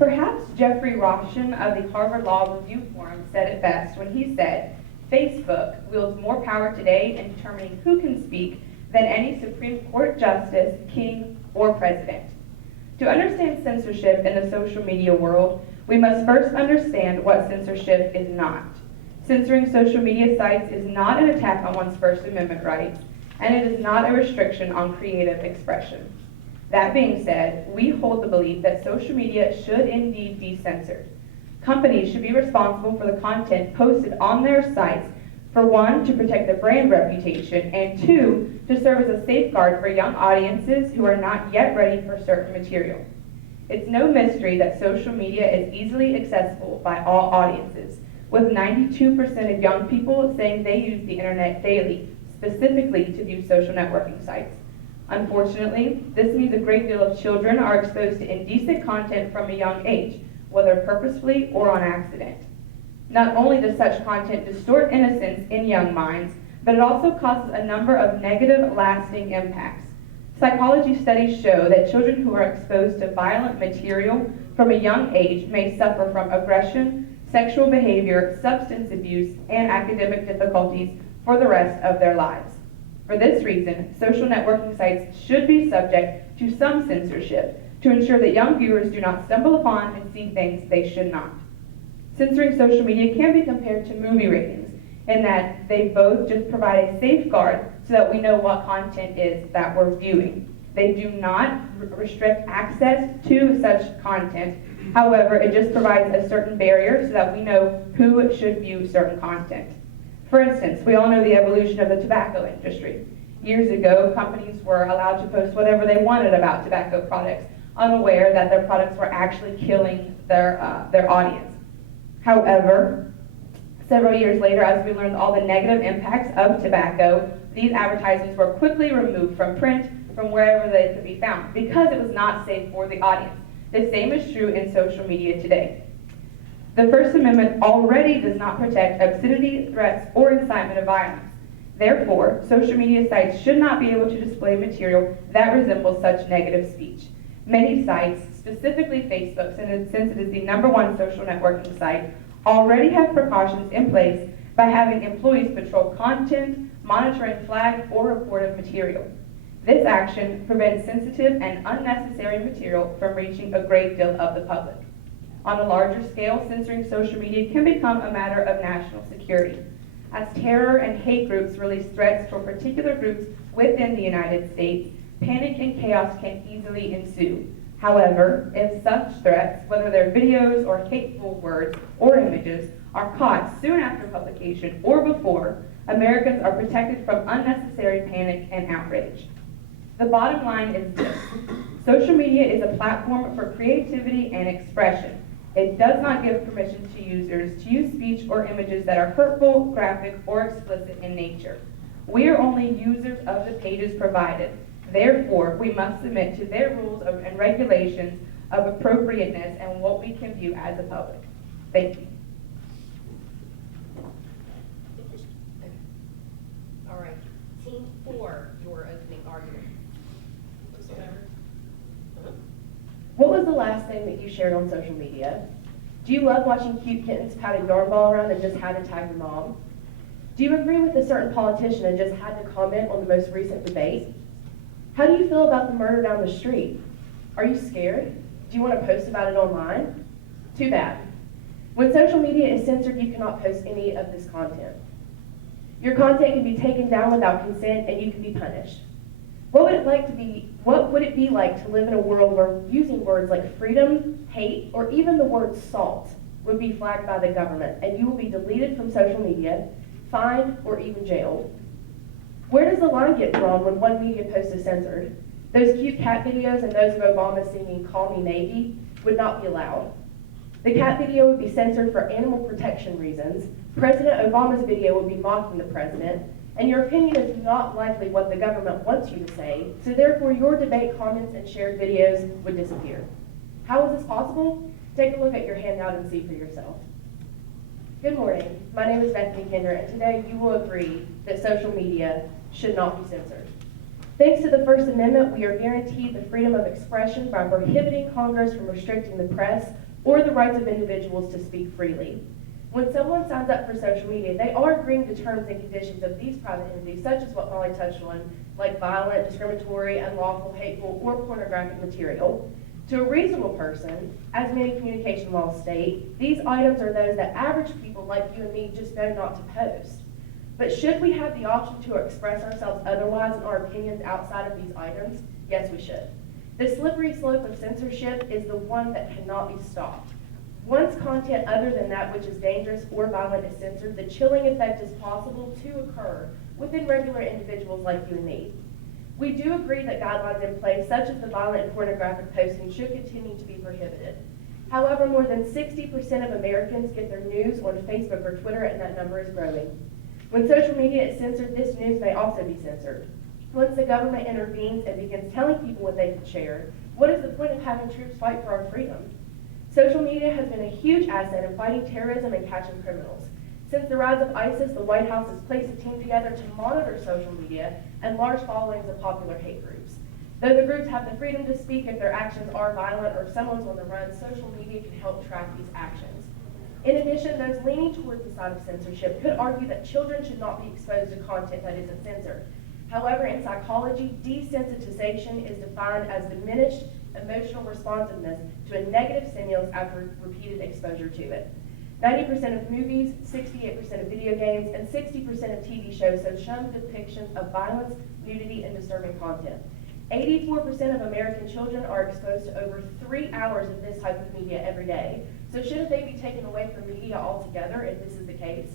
Perhaps Jeffrey Rothschild of the Harvard Law Review Forum said it best when he said, Facebook wields more power today in determining who can speak than any Supreme Court justice, king, or president. To understand censorship in the social media world, we must first understand what censorship is not. Censoring social media sites is not an attack on one's First Amendment rights, and it is not a restriction on creative expression. That being said, we hold the belief that social media should indeed be censored. Companies should be responsible for the content posted on their sites, for one, to protect their brand reputation, and two, to serve as a safeguard for young audiences who are not yet ready for certain material. It's no mystery that social media is easily accessible by all audiences, with 92% of young people saying they use the internet daily, specifically to view social networking sites. Unfortunately, this means a great deal of children are exposed to indecent content from a young age, whether purposefully or on accident. Not only does such content distort innocence in young minds, but it also causes a number of negative, lasting impacts. Psychology studies show that children who are exposed to violent material from a young age may suffer from aggression, sexual behavior, substance abuse, and academic difficulties for the rest of their lives. For this reason, social networking sites should be subject to some censorship to ensure that young viewers do not stumble upon and see things they should not. Censoring social media can be compared to movie ratings in that they both just provide a safeguard so that we know what content is that we're viewing. They do not restrict access to such content. However, it just provides a certain barrier so that we know who should view certain content. For instance, we all know the evolution of the tobacco industry. Years ago, companies were allowed to post whatever they wanted about tobacco products, unaware that their products were actually killing their audience. However, several years later, as we learned all the negative impacts of tobacco, these advertisements were quickly removed from print, from wherever they could be found, because it was not safe for the audience. The same is true in social media today. The First Amendment already does not protect obscenity, threats, or incitement of violence. Therefore, social media sites should not be able to display material that resembles such negative speech. Many sites, specifically Facebook, since it is the #1 social networking site, already have precautions in place by having employees patrol content, monitoring flagged or reported material. This action prevents sensitive and unnecessary material from reaching a great deal of the public. On a larger scale, censoring social media can become a matter of national security. As terror and hate groups release threats toward particular groups within the United States, panic and chaos can easily ensue. However, if such threats, whether they're videos or hateful words or images, are caught soon after publication or before, Americans are protected from unnecessary panic and outrage. The bottom line is this: social media is a platform for creativity and expression. It does not give permission to users to use speech or images that are hurtful, graphic, or explicit in nature. We are only users of the pages provided. Therefore, we must submit to their rules and regulations of appropriateness and what we can view as a public. Thank you. All right, team 4, your opening argument. What was the last thing that you shared on social media? Do you love watching cute kittens pat a yarn ball around and just had to tag your mom? Do you agree with a certain politician and just had to comment on the most recent debate? How do you feel about the murder down the street? Are you scared? Do you want to post about it online? Too bad. When social media is censored, you cannot post any of this content. Your content can be taken down without consent and you can be punished. What would it be like to live in a world where using words like freedom, hate, or even the word salt would be flagged by the government and you will be deleted from social media, fined, or even jailed? Where does the line get drawn when one media post is censored? Those cute cat videos and those of Obama singing "Call Me Maybe" would not be allowed. The cat video would be censored for animal protection reasons. President Obama's video would be mocking the president, and your opinion is not likely what the government wants you to say, so therefore your debate comments and shared videos would disappear. How is this possible? Take a look at your handout and see for yourself. Good morning, my name is Bethany Kinder, and today you will agree that social media should not be censored. Thanks to the First Amendment, we are guaranteed the freedom of expression by prohibiting Congress from restricting the press or the rights of individuals to speak freely. When someone signs up for social media, they are agreeing to terms and conditions of these private entities, such as what Molly touched on, like violent, discriminatory, unlawful, hateful, or pornographic material. To a reasonable person, as many communication laws state, these items are those that average people like you and me just know not to post. But should we have the option to express ourselves otherwise in our opinions outside of these items? Yes, we should. The slippery slope of censorship is the one that cannot be stopped. Once content other than that which is dangerous or violent is censored, the chilling effect is possible to occur within regular individuals like you and me. We do agree that guidelines in place, such as the violent and pornographic posting, should continue to be prohibited. However, more than 60% of Americans get their news on Facebook or Twitter, and that number is growing. When social media is censored, this news may also be censored. Once the government intervenes and begins telling people what they can share, what is the point of having troops fight for our freedom? Social media has been a huge asset in fighting terrorism and catching criminals. Since the rise of ISIS, the White House has placed a team together to monitor social media and large followings of popular hate groups. Though the groups have the freedom to speak if their actions are violent or if someone's on the run, social media can help track these actions. In addition, those leaning towards the side of censorship could argue that children should not be exposed to content that isn't censored. However, in psychology, desensitization is defined as diminished emotional responsiveness to a negative stimulus after repeated exposure to it. 90% of movies, 68% of video games, and 60% of TV shows have shown depictions of violence, nudity, and disturbing content. 84% of American children are exposed to over 3 hours of this type of media every day. So shouldn't they be taken away from media altogether if this is the case?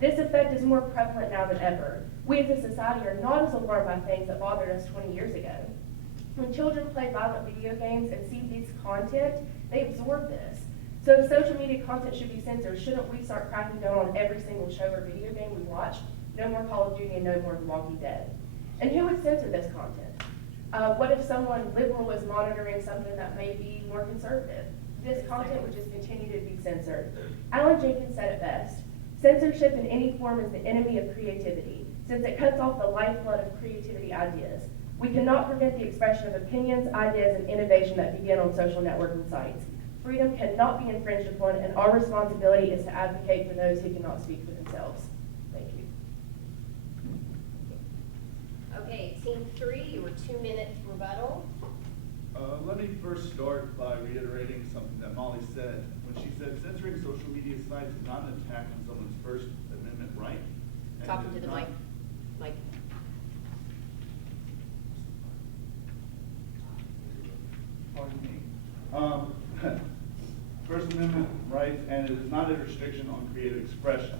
This effect is more prevalent now than ever. We as a society are not as alarmed by things that bothered us 20 years ago. When children play violent video games and see this content, they absorb this. So if social media content should be censored, shouldn't we start cracking down on every single show or video game we watch? No more Call of Duty and no more The Walking Dead. And who would censor this content? What if someone liberal is monitoring something that may be more conservative? This content would just continue to be censored. Alan Jenkins said it best: censorship in any form is the enemy of creativity, since it cuts off the lifeblood of creativity ideas. We cannot prevent the expression of opinions, ideas, and innovation that begin on social networking sites. Freedom cannot be infringed upon, and our responsibility is to advocate for those who cannot speak for themselves. Thank you. Okay, team 3, your 2-minute rebuttal. Let me first start by reiterating something that Molly said. When she said censoring social media sites is not an attack on someone's First Amendment right. and Talking it to is the not- mic. Mike. Pardon me. First Amendment rights, and it is not a restriction on creative expression.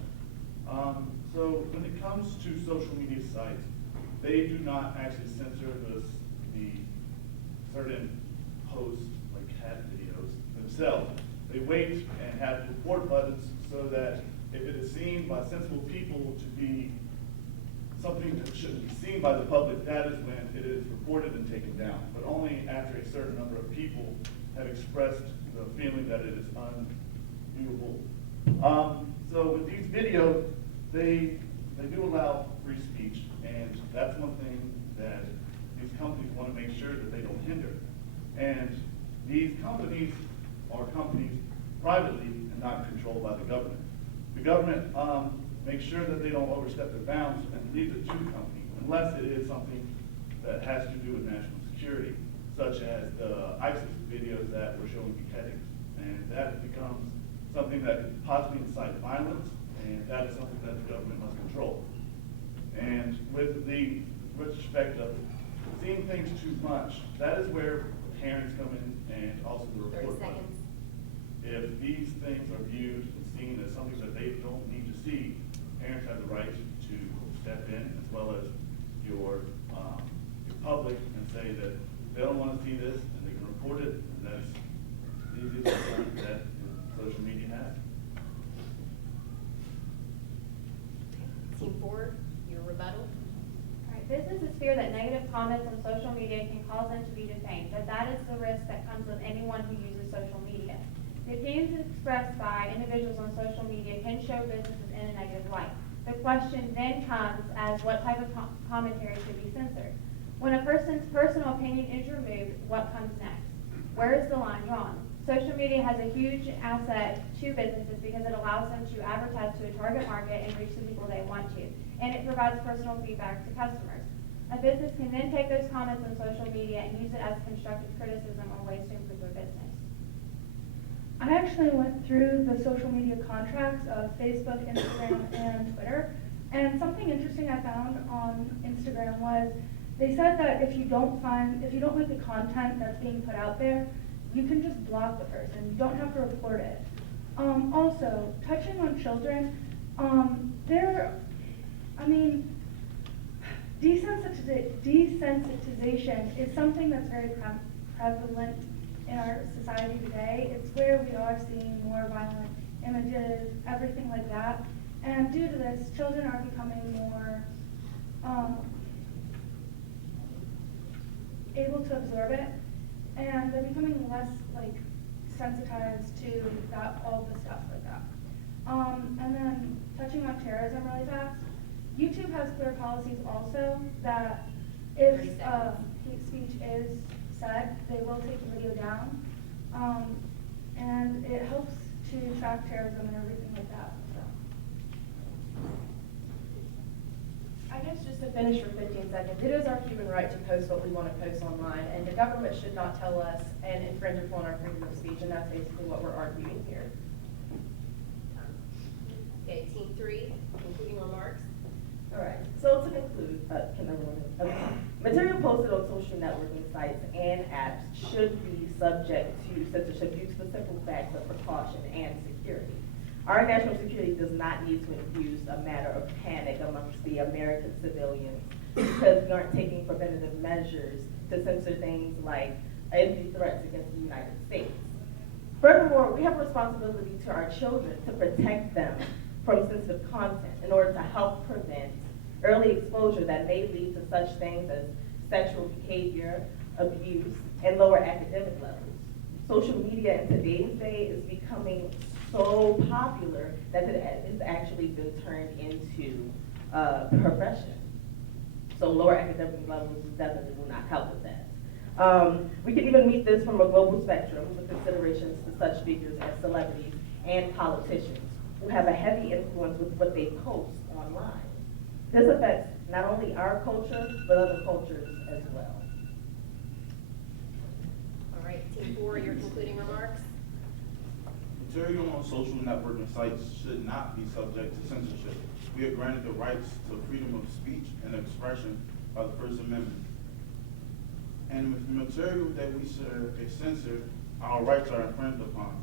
So when it comes to social media sites, they do not actually censor the certain posts, like cat videos, themselves. They wait and have report buttons so that if it is seen by sensible people to be something that shouldn't be seen by the public, that is when it is reported and taken down. But only after a certain number of people have expressed the feeling that it is unviewable. So with these videos, they do allow free speech, and that's one thing that these companies want to make sure that they don't hinder. And these companies are companies privately and not controlled by the government. The government makes sure that they don't overstep their bounds and leaves it to the company, unless it is something that has to do with national security, such as the ISIS videos that were showing beheadings. And that becomes something that could possibly incite violence, and that is something that the government must control. And with respect of seeing things too much, that is where parents come in and also the 30 report button. seconds. If these things are viewed and seen as something that they don't need to see, parents have the right to step in, as well as your public, and say that they don't want to see this, and they can report it, and that's the easiest thing that social media has. Team 4, your rebuttal. Alright, businesses fear that negative comments on social media can cause them to be defamed, but that is the risk that comes with anyone who uses social media. The opinions expressed by individuals on social media can show businesses in a negative light. The question then comes as what type of commentary should be censored. When a person's personal opinion is removed, what comes next? Where is the line drawn? Social media has a huge asset to businesses because it allows them to advertise to a target market and reach the people they want to. And it provides personal feedback to customers. A business can then take those comments on social media and use it as constructive criticism on ways to improve their business. I actually went through the social media contracts of Facebook, Instagram, and Twitter, and something interesting I found on Instagram was they said that if you don't like the content that's being put out there, you can just block the person. You don't have to report it. Also, touching on children, desensitization is something that's very prevalent in our society today. It's where we are seeing more violent images, everything like that. And due to this, children are becoming more able to absorb it, and they're becoming less sensitized to all the stuff like that. And then touching on terrorism really fast, YouTube has clear policies also that if 30 seconds. hate speech is said, they will take the video down. And it helps to track terrorism and everything like that. So. I guess just to finish for 15 seconds, it is our human right to post what we want to post online, and the government should not tell us and infringe upon our freedom of speech, and that's basically what we're arguing here. Okay, team 3, concluding remarks. All right, so to conclude, can everyone hear me? Okay. Material posted on social networking sites and apps should be subject to censorship due to the simple facts of precaution and security. Our national security does not need to infuse a matter of panic amongst the American civilians because we aren't taking preventative measures to censor things like enemy threats against the United States. Furthermore, we have a responsibility to our children to protect them from sensitive content in order to help prevent early exposure that may lead to such things as sexual behavior, abuse, and lower academic levels. Social media in today's day is becoming so popular that it has actually been turned into a profession. So lower academic levels definitely will not help with that. We can even meet this from a global spectrum with considerations to such figures as celebrities and politicians who have a heavy influence with what they post online. This affects not only our culture, but other cultures as well. All right, team 4, your concluding remarks. Material on social networking sites should not be subject to censorship. We are granted the rights to freedom of speech and expression by the First Amendment. And with material that we censor, our rights are infringed upon.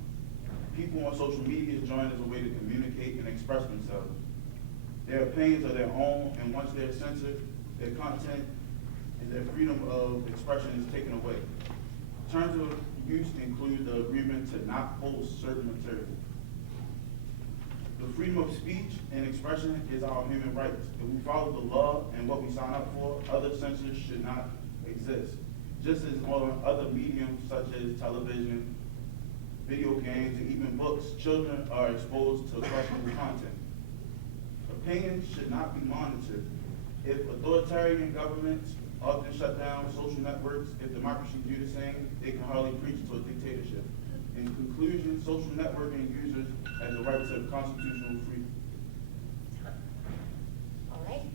People on social media join as a way to communicate and express themselves. Their opinions are their own, and once they're censored, their content and their freedom of expression is taken away. Terms of use include the agreement to not post certain material. The freedom of speech and expression is our human right. If we follow the law and what we sign up for, other censors should not exist. Just as on other mediums such as television, video games, and even books, children are exposed to questionable content. Opinions should not be monitored. If authoritarian governments often shut down social networks, if democracy do the same, they can hardly preach to a dictatorship. In conclusion, social networking users have the right to constitutional freedom. All right,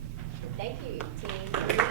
thank you, team 3.